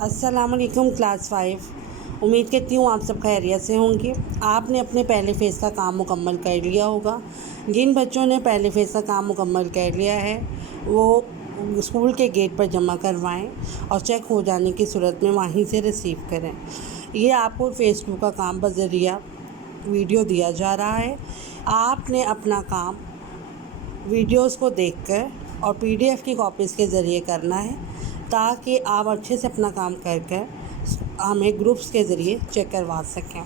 अस्सलाम वालेकुम क्लास 5। उम्मीद करती हूँ आप सब खैरियत से होंगे। आपने अपने पहले फ़ेज़ का काम मुकम्मल कर लिया होगा। जिन बच्चों ने पहले फ़ेज़ का काम मुकम्मल कर लिया है वो स्कूल के गेट पर जमा करवाएं और चेक हो जाने की सूरत में वहीं से रिसीव करें। ये आपको फ़ेज़ 2 का काम बज़रिया वीडियो दिया जा रहा है। आपने अपना काम वीडियोस को देखकर और PDF की कॉपीज़ के ज़रिए करना है ताकि आप अच्छे से अपना काम कर हमें ग्रुप्स के ज़रिए चेक करवा सकें।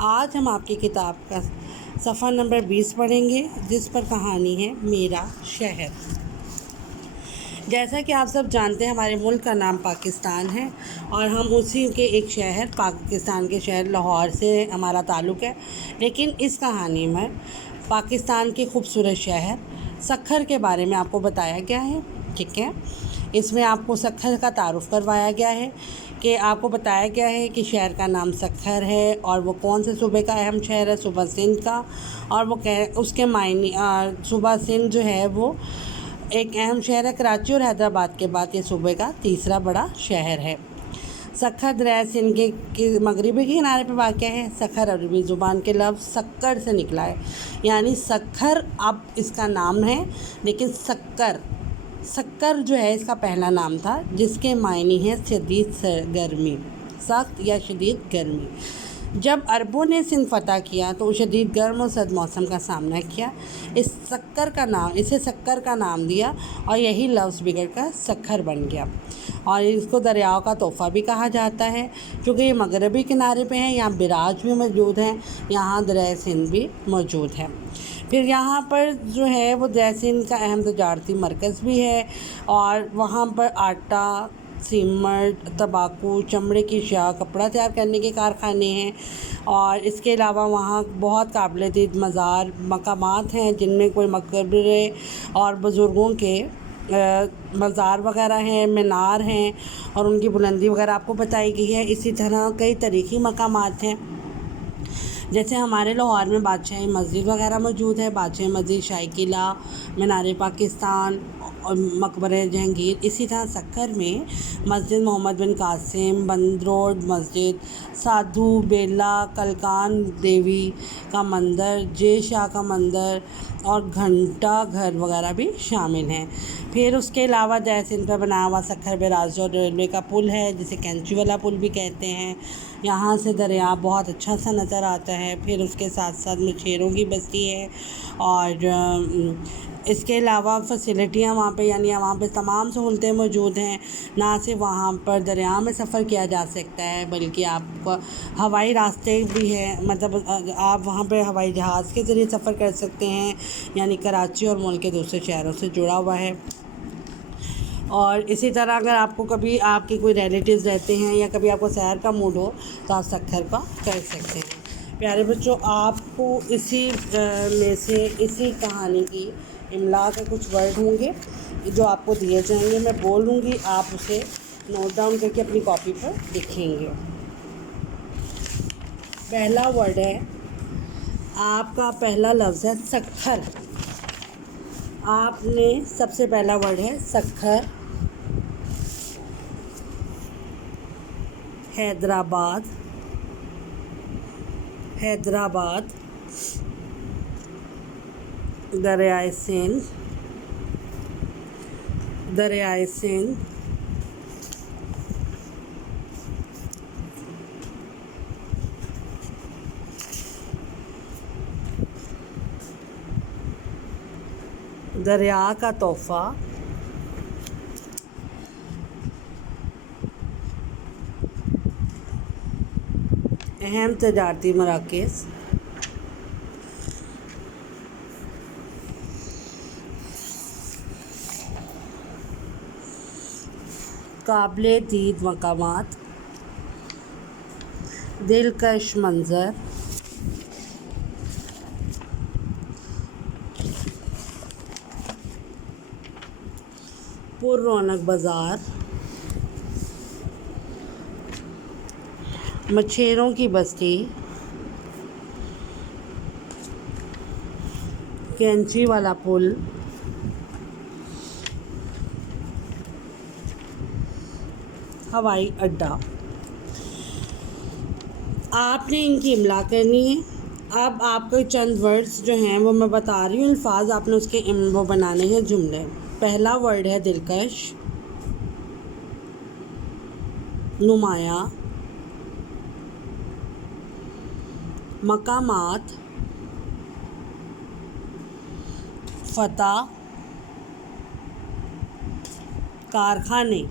आज हम आपकी किताब का सफ़ा नंबर 20 पढ़ेंगे, जिस पर कहानी है मेरा शहर। जैसा कि आप सब जानते हैं, हमारे मुल्क का नाम पाकिस्तान है और हम उसी के एक शहर पाकिस्तान के शहर लाहौर से हमारा ताल्लुक़ है। लेकिन इस कहानी में पाकिस्तान के खूबसूरत शहर सक्खर के बारे में आपको बताया गया है। ठीक है, इसमें आपको सक्खर का तारुफ़ करवाया गया है कि आपको बताया गया है कि शहर का नाम सक्खर है और वो कौन से सूबे का अहम शहर है, सूबा सिंध का। और वो उसके मायने सूबा सिंध जो है वो एक अहम शहर है। कराची और हैदराबाद के बाद ये सूबे का तीसरा बड़ा शहर है। सक्खर दरिया सिंध के मगरबी के किनारे पर वाक़ है। सक्खर अरबी ज़ुबान के लफ्ज़ सक्कर से निकला है, यानी सक्खर अब इसका नाम है, लेकिन सक्कर जो है इसका पहला नाम था, जिसके मायने हैं शदीद गर्मी, सख्त या शदीद गर्मी। जब अरबों ने सिंध फ़तह किया तो शदीद गर्म और सर्द मौसम का सामना किया। इसे सक्कर का नाम दिया और यही लफ्ज़ बिगड़ कर सक्खर बन गया। और इसको दरियाओं का तोहफ़ा भी कहा जाता है, क्योंकि ये मगरबी किनारे पे हैं। यहाँ बिराज भी मौजूद हैं, यहाँ दरिया सिंध भी मौजूद है। फिर यहाँ पर जो है वो दरिया सिंध का अहम तजारती मरकज़ भी है और वहाँ पर आटा, सीमेंट, तंबाकू, चमड़े की अशिया, कपड़ा तैयार करने के कारखाने हैं। और इसके अलावा वहाँ बहुत काबिल-ए-दीद मज़ार मकामात हैं, जिनमें कोई मकबरे और बुज़ुर्गों के मज़ार वग़ैरह हैं, मीनार हैं और उनकी बुलंदी वग़ैरह आपको बताई गई है। इसी तरह कई तारीख़ी मकामात हैं, जैसे हमारे लाहौर में बादशाही मस्जिद वग़ैरह मौजूद है। बादशाही मस्जिद, शाही किला, मीनार पाकिस्तान और मकबरे जहांगीर। इसी तरह सक्खर में मस्जिद मोहम्मद बिन कासिम, बंद रोड मस्जिद, साधु बेला, कलकान देवी का मंदिर, जे शाह का मंदिर और घंटा घर वगैरह भी शामिल हैं। फिर उसके अलावा दरिया सिंध पर बना हुआ सक्खर बैराज और रेलवे का पुल है, जिसे कैंची वाला पुल भी कहते हैं। यहाँ से दरिया बहुत अच्छा सा नज़र आता है। फिर उसके साथ साथ मछेरों की बस्ती है और इसके अलावा फैसिलिटियाँ वहाँ पे, यानी वहाँ पे तमाम सहूलतें मौजूद हैं। ना सिर्फ वहाँ पर दरिया में सफ़र किया जा सकता है, बल्कि आपको हवाई रास्ते भी हैं, मतलब आप वहाँ पे हवाई जहाज़ के ज़रिए सफ़र कर सकते हैं, यानी कराची और मुल्क के दूसरे शहरों से जुड़ा हुआ है। और इसी तरह अगर आपको कभी आपके कोई रिलेटिव्स रहते हैं या कभी आपको सैर का मूड हो तो आप सक्खर का कर सकते हैं। प्यारे बच्चों, आपको इसी में से इसी कहानी की इमला के कुछ वर्ड होंगे जो आपको दिए जाएंगे। मैं बोलूँगी, आप उसे नोट डाउन करके अपनी कॉपी पर लिखेंगे। पहला वर्ड है, आपका पहला लफ्ज़ है सक्खर। आपने सबसे पहला वर्ड है सक्खर। हैदराबाद, दरियाए सिंध, दरिया का तोहफ़ा, अहम तजारती मराकज़, काबिल-ए-दीद मकामात, दिलकश मंज़र, पुररौनक बाज़ार, मछेरों की बस्ती, कैंची वाला पुल, हवाई अड्डा। आपने इनकी इमला करनी है। अब आपको चंद वर्ड्स जो हैं वो मैं बता रही हूँ, अल्फाज आपने उसके वो बनाने हैं जुमले। पहला वर्ड है दिलकश, नुमाया, मकामात, फतह, कारखाने।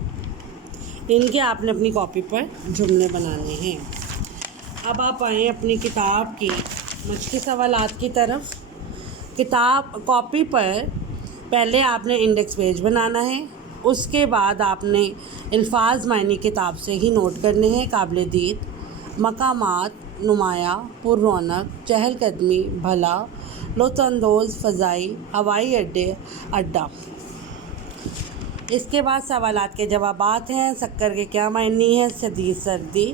इनके आपने अपनी कॉपी पर जुमले बनाने हैं। अब आप आएँ अपनी किताब की मुश्किल सवालात की तरफ। किताब कॉपी पर पहले आपने इंडेक्स पेज बनाना है, उसके बाद आपने अल्फाज मायने किताब से ही नोट करने हैं। काबिल दीद, मकामात, नुमाया, पुररौनक, चहलकदमी, भला, लुत्फ़अंदोज़, फ़ज़ाई, हवाई अड्डा। इसके बाद सवालात के जवाबात हैं। शक्कर के क्या मायने हैं? शदीद सर्दी।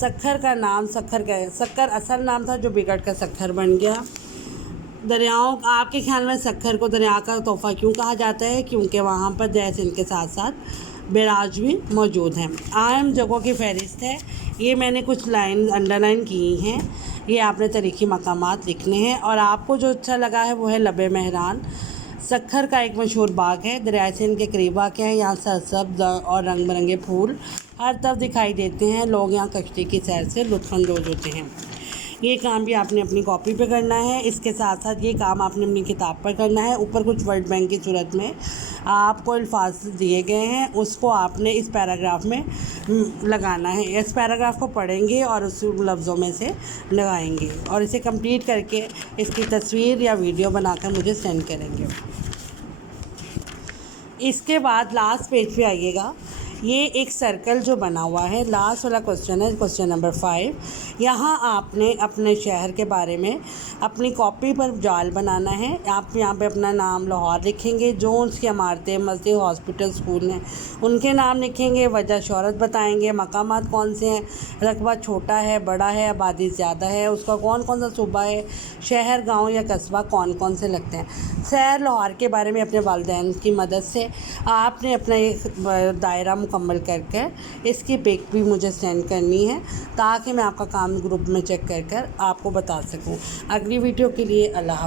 शक्कर का नाम शक्कर असल नाम था जो बिगड़ कर शक्कर बन गया। दरियाओं, आपके ख्याल में शक्कर को दरिया का तोहफ़ा क्यों कहा जाता है? क्योंकि वहाँ पर जैसे इनके साथ साथ बैराज भी मौजूद हैं। अहम जगहों की फ़हरिस्त है। ये मैंने कुछ लाइन अंडरलाइन की हैं। ये आपने तारीख़ी मकामात लिखने हैं। और आपको जो अच्छा लगा है वो है लबे महरान। शक्कर का एक मशहूर बाग है, दरियाए सिंध के करीब वाक़ है। यहाँ सरसब्ज़ और रंग बिरंगे फूल हर तरफ दिखाई देते हैं। लोग यहाँ कश्ती की सैर से लुत्फ़अंदोज़ होते हैं। ये काम भी आपने अपनी कॉपी पे करना है। इसके साथ साथ ये काम आपने अपनी किताब पर करना है। ऊपर कुछ वर्ड बैंक की सूरत में आपको अल्फाज दिए गए हैं, उसको आपने इस पैराग्राफ में लगाना है। इस पैराग्राफ को पढ़ेंगे और उस लफ्ज़ों में से लगाएंगे और इसे कंप्लीट करके इसकी तस्वीर या वीडियो बनाकर मुझे सेंड करेंगे। इसके बाद लास्ट पेज पे आइएगा। ये एक सर्कल जो बना हुआ है, लास्ट वाला क्वेश्चन है, क्वेश्चन नंबर 5। यहाँ आपने अपने शहर के बारे में अपनी कॉपी पर जाल बनाना है। आप यहाँ पे अपना नाम लाहौर लिखेंगे, जो उसकी इमारतें, मस्जिद, हॉस्पिटल, स्कूल हैं उनके नाम लिखेंगे, वजह शोहरत बताएंगे, मकामात कौन से हैं, रकबा छोटा है, बड़ा है, आबादी ज़्यादा है, उसका कौन कौन सा सूबा है, शहर, गाँव या कस्बा कौन कौन से लगते हैं। शहर लाहौर के बारे में अपने वालिदैन की मदद से आपने अपना एक दायरा मुकम्मल करके इसकी पिक भी मुझे सेंड करनी है, ताकि मैं आपका काम ग्रुप में चेक कर आपको बता सकूं। अगली वीडियो के लिए अल्लाह।